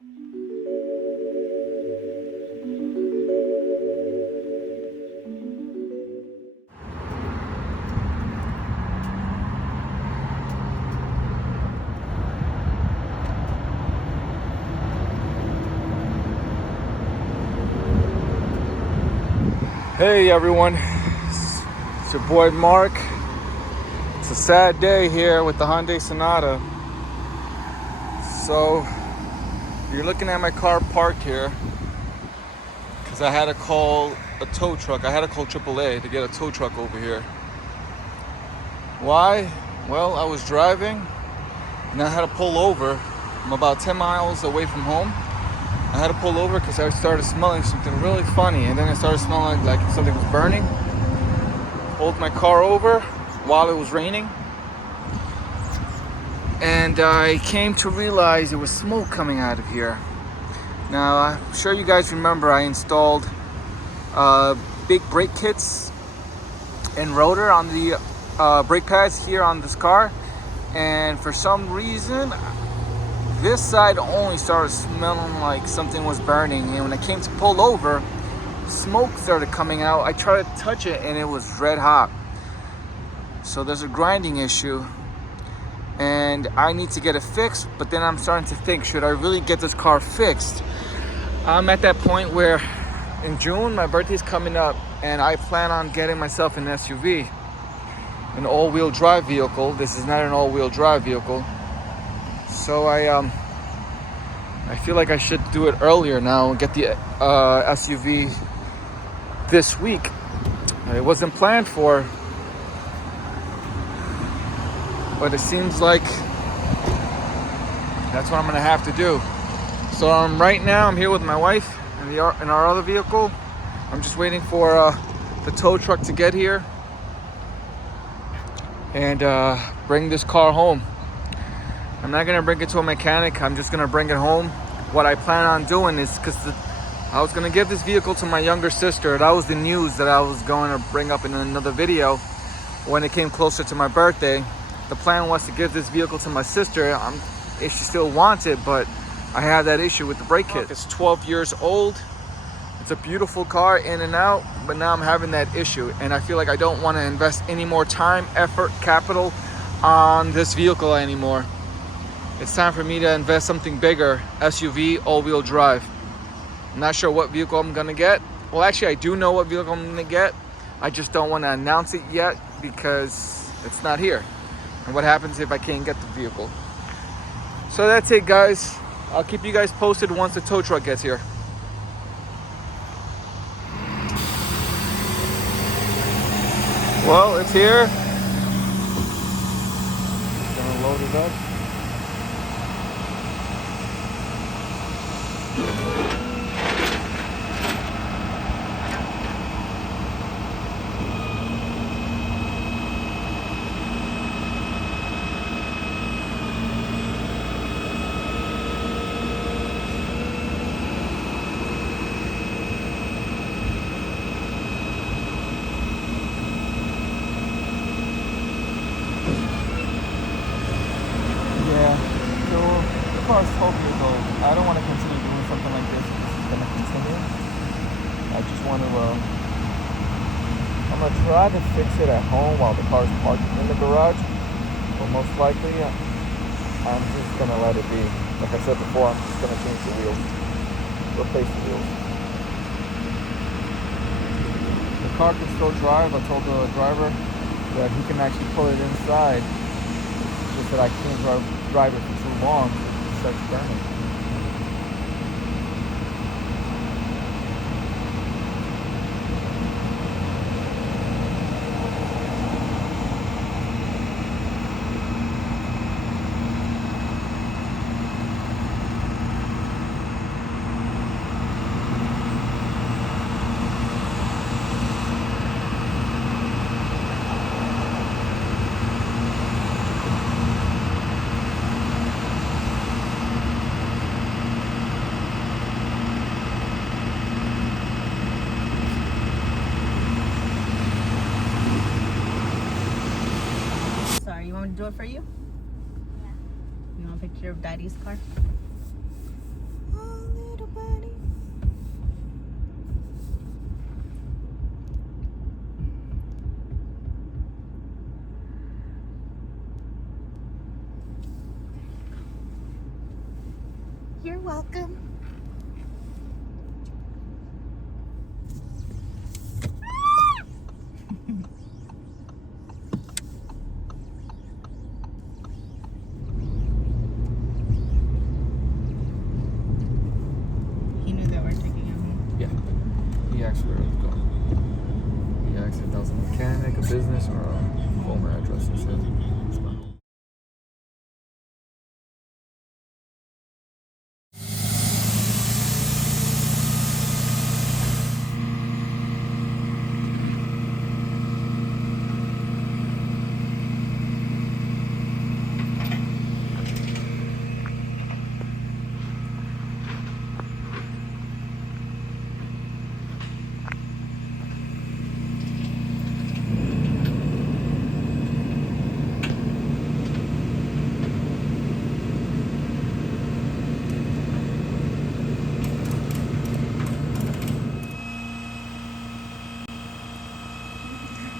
Hey everyone, it's your boy Mark. It's a sad day here with the Hyundai Sonata. So you're looking at my car parked here because I had to call a tow truck. I had to call AAA to get a tow truck over here. Why? Well, I was driving and I had to pull over. I'm about 10 miles away from home. I had to pull over because I started smelling something really funny, and then I started smelling like something was burning. Pulled my car over while it was raining, and I came to realize there was smoke coming out of here. Now, I'm sure you guys remember I installed big brake kits and rotor on the brake pads here on this car, and for some reason this side only started smelling like something was burning, and when I came to pull over, smoke started coming out. I tried to touch it and it was red hot. So there's a grinding issue and I need to get it fixed, but then I'm starting to think, should I really get this car fixed? I'm at that point where in June, my birthday's coming up, and I plan on getting myself an SUV, an all-wheel drive vehicle. This is not an all-wheel drive vehicle. So I feel like I should do it earlier now and get the SUV this week. It wasn't planned for, but it seems like that's what I'm gonna have to do. So right now I'm here with my wife in our other vehicle. I'm just waiting for the tow truck to get here and bring this car home. I'm not gonna bring it to a mechanic. I'm just gonna bring it home. What I plan on doing is, because I was gonna give this vehicle to my younger sister. That was the news that I was going to bring up in another video when it came closer to my birthday. The plan was to give this vehicle to my sister if she still wants it, but I have that issue with the brake kit. It's 12 years old. It's a beautiful car in and out, but now I'm having that issue, and I feel like I don't want to invest any more time, effort, capital on this vehicle anymore. It's time for me to invest something bigger, SUV, all-wheel drive. I'm not sure what vehicle I'm gonna get. Well, actually, I do know what vehicle I'm gonna get. I just don't want to announce it yet because it's not here. And what happens if I can't get the vehicle? So that's it, guys. I'll keep you guys posted once the tow truck gets here. Well, it's here. Gonna load it up. Car's 12 years old. I don't want to continue doing something like this. This is going to continue. I just want to, I'm going to try to fix it at home while the car's parked in the garage. But most likely, I'm just going to let it be. Like I said before, I'm just going to change the wheels. Replace the wheels. The car can still drive. I told the driver that he can actually pull it inside. It's just that I can't drive it for too long. Starts burning. want me to do it for you? Yeah. You want a picture of Daddy's car? You're welcome. He knew that we're taking him home. Yeah. He asked where I was going. He asked if that was a mechanic, a business, or a home address. I said, it's my home.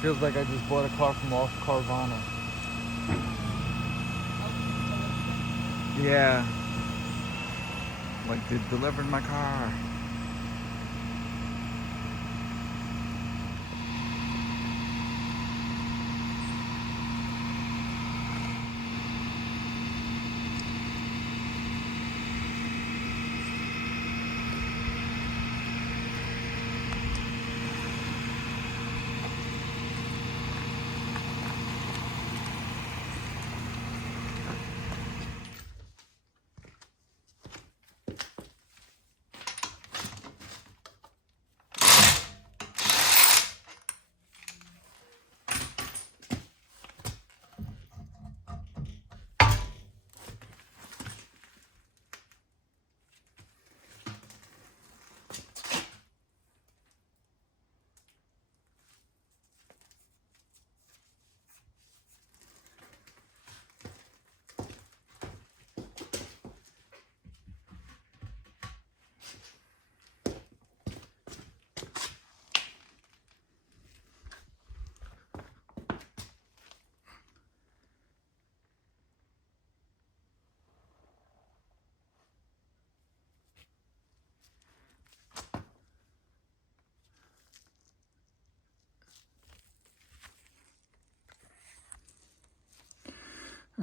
Feels like I just bought a car from off Carvana. Yeah. Like they delivered my car.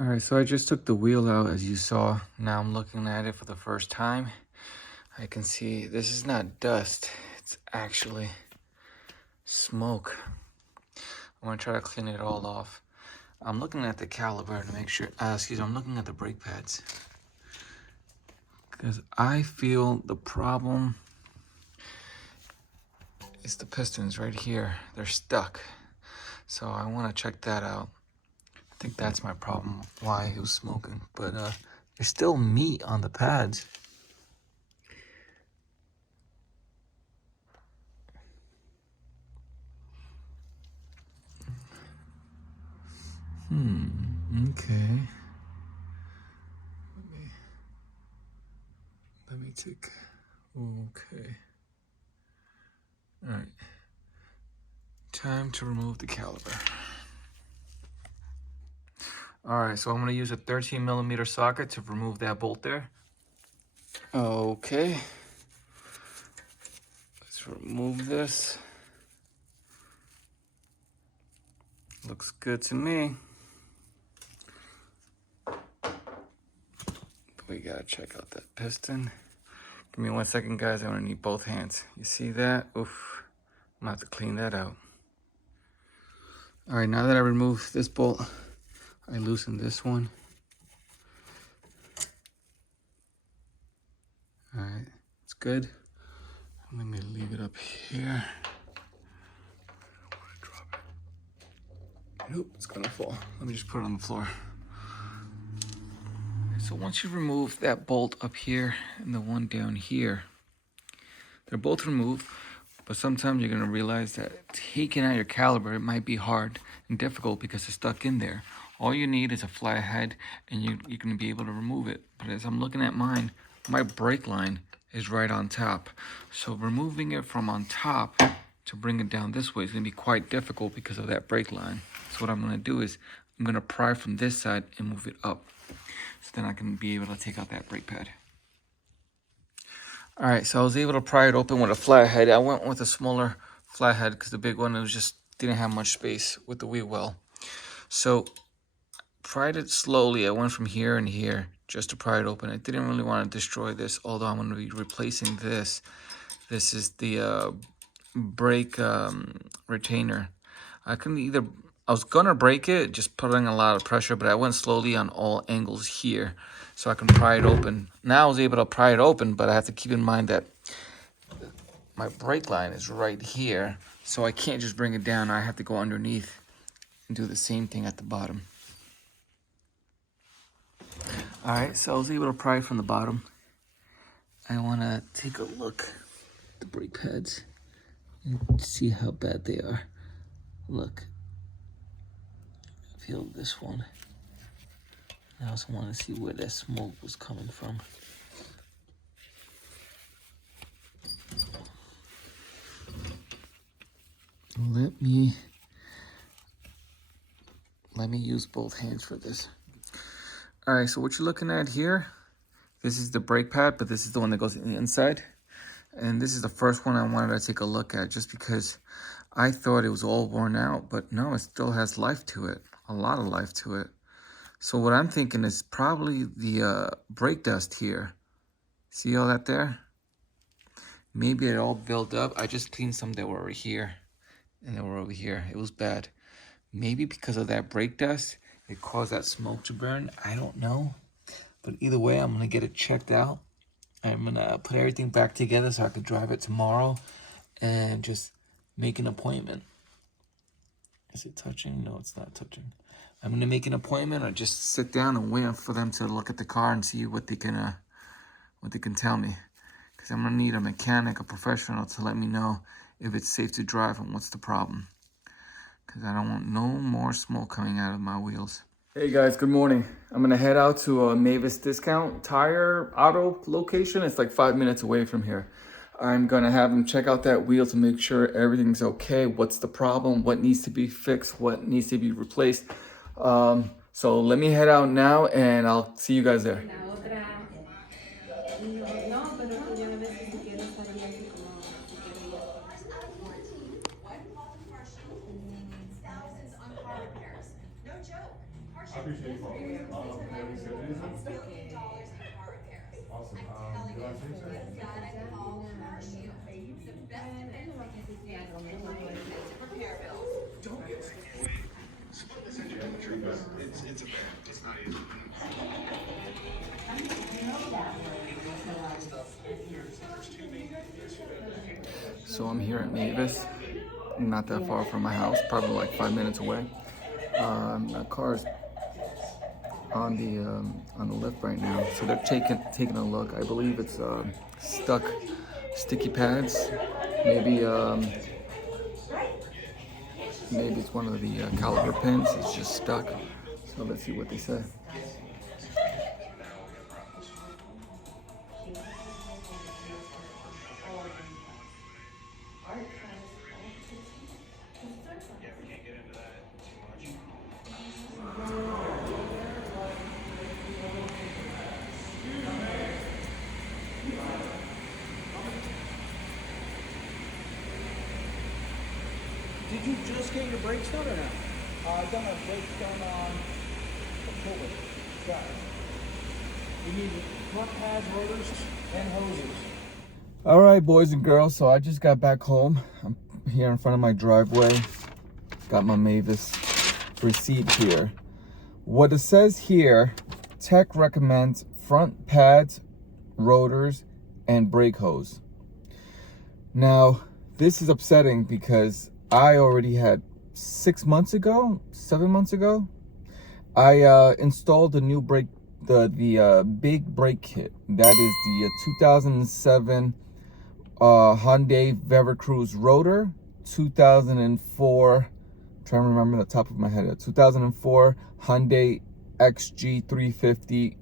All right, so I just took the wheel out as you saw. Now I'm looking at it for the first time. I can see this is not dust, it's actually smoke. I'm gonna try to clean it all off. I'm looking at the caliper to make sure, I'm looking at the brake pads. Because I feel the problem is the pistons right here. They're stuck. So I wanna check that out. I think that's my problem, why he was smoking. But there's still meat on the pads. Okay. Let me take, okay. All right. Time to remove the caliper. All right, so I'm gonna use a 13mm socket to remove that bolt there. Okay. Let's remove this. Looks good to me. We gotta check out that piston. Give me 1 second, guys. I'm gonna need both hands. You see that? Oof. I'm gonna have to clean that out. All right, now that I removed this bolt, I loosened this one. All right, it's good. Let me leave it up here. I don't want to drop it. Nope, it's gonna fall. Let me just put it on the floor. So once you remove that bolt up here and the one down here, they're both removed, but sometimes you're gonna realize that taking out your caliper, it might be hard and difficult because it's stuck in there. All you need is a flat head and you're gonna be able to remove it. But as I'm looking at mine, my brake line is right on top. So removing it from on top to bring it down this way is gonna be quite difficult because of that brake line. So what I'm gonna do is I'm gonna pry from this side and move it up. So then I can be able to take out that brake pad. All right, so I was able to pry it open with a flathead. I went with a smaller flathead because the big one, it was just didn't have much space with the wheel well. So pried it slowly. I went from here and here just to pry it open. I didn't really want to destroy this, although I'm going to be replacing this. This is the brake retainer. I was gonna break it, just putting a lot of pressure, but I went slowly on all angles here so I can pry it open. Now I was able to pry it open, but I have to keep in mind that my brake line is right here, so I can't just bring it down. I have to go underneath and do the same thing at the bottom. All right, so I was able to pry from the bottom. I want to take a look at the brake pads and see how bad they are. Look, feel this one. I also want to see where that smoke was coming from. Let me use both hands for this. All right, so what you're looking at here, this is the brake pad, but this is the one that goes in the inside. And this is the first one I wanted to take a look at just because I thought it was all worn out, but no, it still has life to it, a lot of life to it. So what I'm thinking is probably the brake dust here. See all that there? Maybe it all built up. I just cleaned some that were over here and they were over here. It was bad. Maybe because of that brake dust, it caused that smoke to burn. I don't know. But either way, I'm going to get it checked out. I'm going to put everything back together so I could drive it tomorrow and just make an appointment. Is it touching? No, it's not touching. I'm going to make an appointment or just sit down and wait for them to look at the car and see what they can tell me. Because I'm going to need a mechanic, a professional, to let me know if it's safe to drive and what's the problem. Because I don't want no more smoke coming out of my wheels. Hey guys, good morning. I'm gonna head out to a Mavis Discount Tire Auto location. It's like 5 minutes away from here. I'm gonna have them check out that wheel to make sure everything's okay. What's the problem? What needs to be fixed? What needs to be replaced? So let me head out now and I'll see you guys there. I appreciate you calling. Awesome. Did I say so? Don't get it's a bad. It's not easy. So I'm here at Mavis, not that far from my house, probably like 5 minutes away. My car's on the lift right now, so they're taking a look. I believe it's stuck sticky pads. Maybe it's one of the caliper pins. It's just stuck. So let's see what they say. Did you just get your brakes done or not? I got my brakes done on October. Got it. We need front pads, rotors, and hoses. All right, boys and girls, so I just got back home. I'm here in front of my driveway. Got my Mavis receipt here. What it says here, tech recommends front pads, rotors, and brake hose. Now, this is upsetting because I already had 7 months ago, I installed the new brake, the big brake kit. That is the 2007 Hyundai Veracruz Rotor, 2004, trying to remember the top of my head, 2004 Hyundai XG350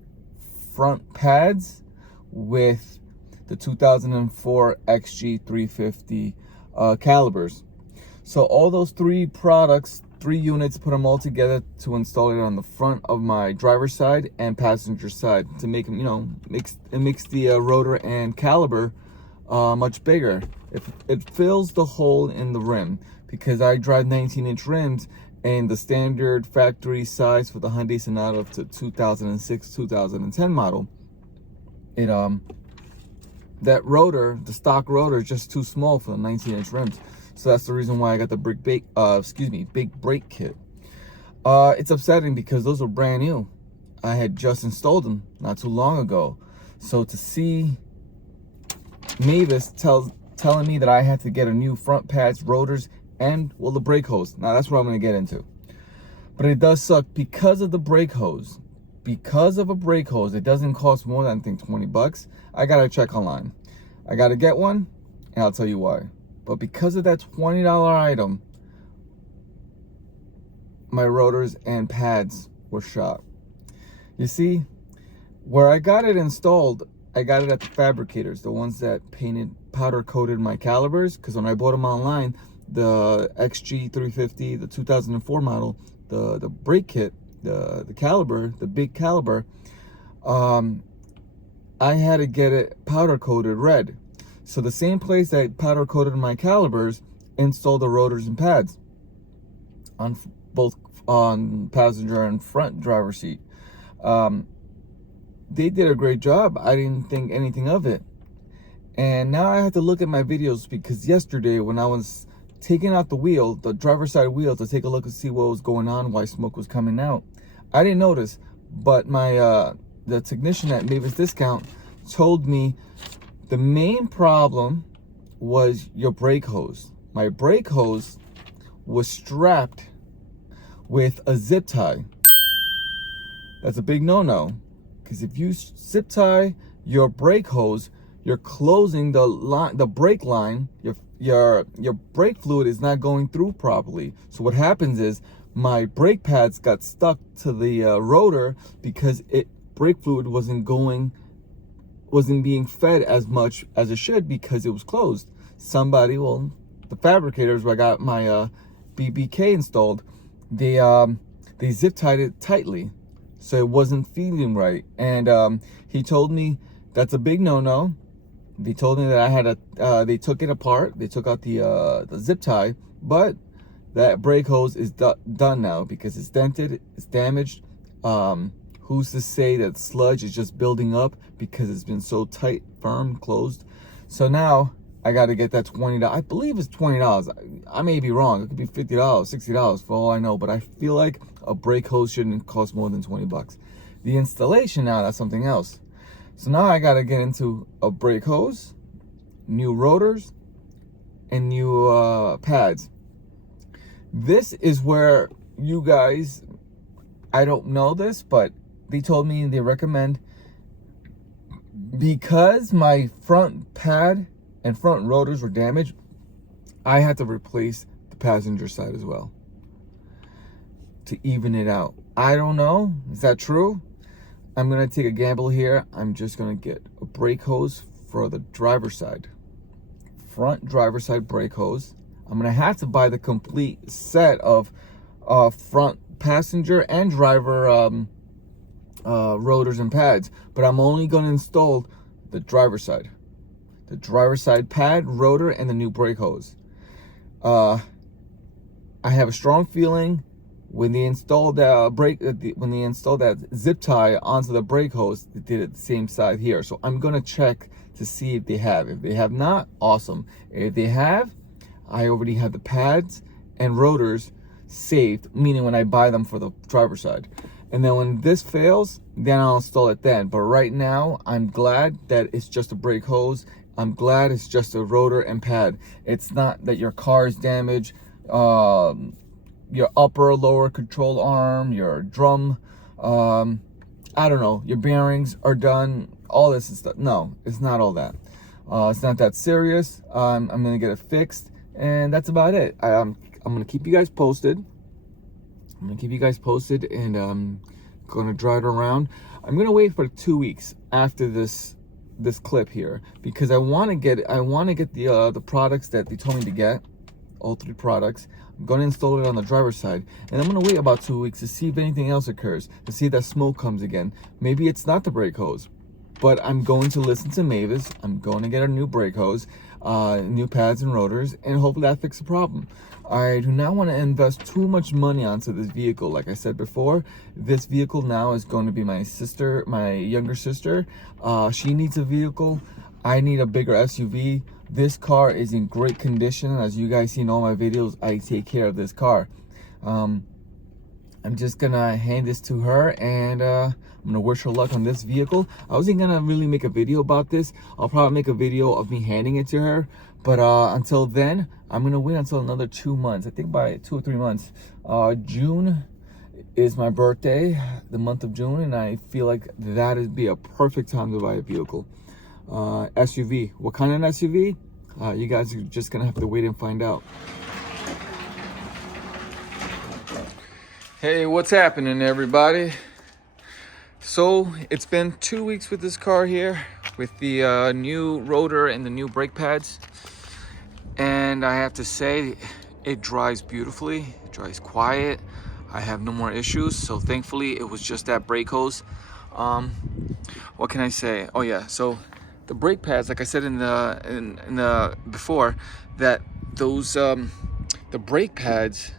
front pads with the 2004 XG350 calibers. So all those three products, 3 units, put them all together to install it on the front of my driver's side and passenger side to make them, you know, makes the rotor and caliber much bigger. It fills the hole in the rim, because I drive 19-inch rims, and the standard factory size for the Hyundai Sonata to 2006-2010 model, that rotor, the stock rotor, is just too small for the 19-inch rims. So that's the reason why I got the big brake kit. It's upsetting because those are brand new. I had just installed them not too long ago. So to see Mavis telling me that I had to get a new front pads, rotors, and, well, the brake hose. Now that's what I'm going to get into. But it does suck because of the brake hose. Because of a brake hose, it doesn't cost more than, I think, 20 bucks. I got to check online. I got to get one, and I'll tell you why. But because of that $20 item, my rotors and pads were shot. You see, where I got it installed, I got it at the fabricators, the ones that powder coated my calibers. Because when I bought them online, the XG350, the 2004 model, the brake kit, the caliber, the big caliber, I had to get it powder coated red. So the same place that powder coated my calibers installed the rotors and pads on both on passenger and front driver's seat. They did a great job. I didn't think anything of it. And now I have to look at my videos, because yesterday when I was taking out the wheel, the driver's side wheel, to take a look and see what was going on, why smoke was coming out, I didn't notice. But my the technician at Mavis Discount told me the main problem was your brake hose. My brake hose was strapped with a zip tie. That's a big no-no, because if you zip tie your brake hose, you're closing the line, the brake line. Your brake fluid is not going through properly. So what happens is my brake pads got stuck to the rotor because brake fluid wasn't being fed as much as it should because it was closed. The fabricators where I got my BBK installed, they zip tied it tightly, so it wasn't feeding right. And he told me that's a big no-no. They told me that I had they took it apart. They took out the zip tie, but that brake hose is done now because it's dented, it's damaged. Who's to say that sludge is just building up because it's been so tight, firm, closed? So now I got to get that $20. I believe it's $20. I may be wrong. It could be $50, $60 for all I know. But I feel like a brake hose shouldn't cost more than 20 bucks. The installation now, that's something else. So now I got to get into a brake hose, new rotors, and new pads. This is where you guys, I don't know this, but they told me they recommend, because my front pad and front rotors were damaged, I had to replace the passenger side as well to even it out. I don't know. Is that true? I'm going to take a gamble here. I'm just going to get a brake hose for the driver's side. Front driver's side brake hose. I'm going to have to buy the complete set of front passenger and driver rotors and pads. But I'm only going to install the driver's side. The driver's side pad, rotor, and the new brake hose. I have a strong feeling when they installed when they installed that zip tie onto the brake hose, they did it the same side here. So I'm gonna check to see if they have. If they have not, awesome. If they have, I already have the pads and rotors saved, meaning when I buy them for the driver's side. And then when this fails, then I'll install it then. But right now, I'm glad that it's just a brake hose. I'm glad it's just a rotor and pad. It's not that your car is damaged. Your upper lower control arm, your drum, I don't know, your bearings are done, all this and stuff. No, it's not all that. It's not that serious. I'm gonna get it fixed, and that's about it. I'm gonna keep you guys posted. And I'm gonna drive it around. I'm gonna wait for 2 weeks after this this clip here because I want to get the products that they told me to get, all 3 products. I'm going to install it on the driver's side, and I'm going to wait about 2 weeks to see if anything else occurs, to see if that smoke comes again. Maybe it's not the brake hose, but I'm going to listen to Mavis. I'm going to get a new brake hose, new pads and rotors, and hopefully that fixes the problem. I do not want to invest too much money onto this vehicle. Like I said before, this vehicle now is going to be my sister, my younger sister. She needs a vehicle. I need a bigger SUV. This car is in great condition. As you guys see in all my videos, I take care of this car. I'm just gonna hand this to her, and I'm gonna wish her luck on this vehicle. I wasn't gonna really make a video about this. I'll probably make a video of me handing it to her, but until then, I'm gonna wait until another 2 months. I think by 2 or 3 months. June is my birthday, the month of June, and I feel like that would be a perfect time to buy a vehicle. SUV. What kind of SUV? You guys are just gonna have to wait and find out. Hey, what's happening, everybody? So it's been 2 weeks with this car here, with the new rotor and the new brake pads, and I have to say it drives beautifully. It drives quiet. I have no more issues, so thankfully it was just that brake hose. What can I say? Oh yeah, so the brake pads, like I said in the before, that those the brake pads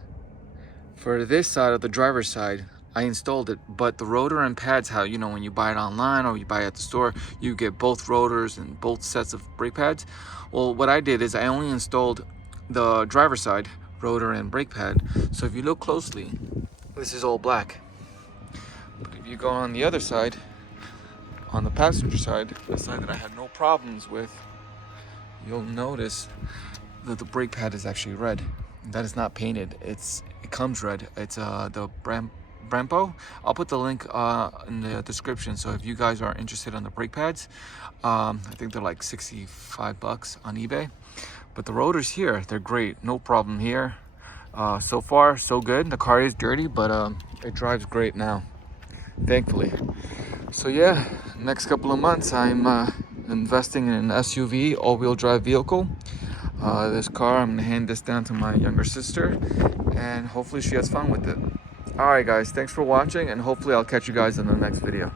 for this side of the driver's side, I installed it, but the rotor and pads, how, you know, when you buy it online or you buy it at the store, you get both rotors and both sets of brake pads. Well, what I did is I only installed the driver's side rotor and brake pad. So if you look closely, this is all black. But if you go on the other side, on the passenger side, the side that I had no problems with, you'll notice that the brake pad is actually red. That is not painted. It comes red. It's the Brembo. I'll put the link in the description. So if you guys are interested on the brake pads, I think they're like 65 bucks on eBay. But the rotors here, they're great. No problem here. So far, so good. The car is dirty, but it drives great now, thankfully. So yeah, next couple of months, I'm investing in an SUV, all-wheel drive vehicle. This car, I'm gonna hand this down to my younger sister, and hopefully she has fun with it. All right, guys, thanks for watching, and hopefully I'll catch you guys in the next video.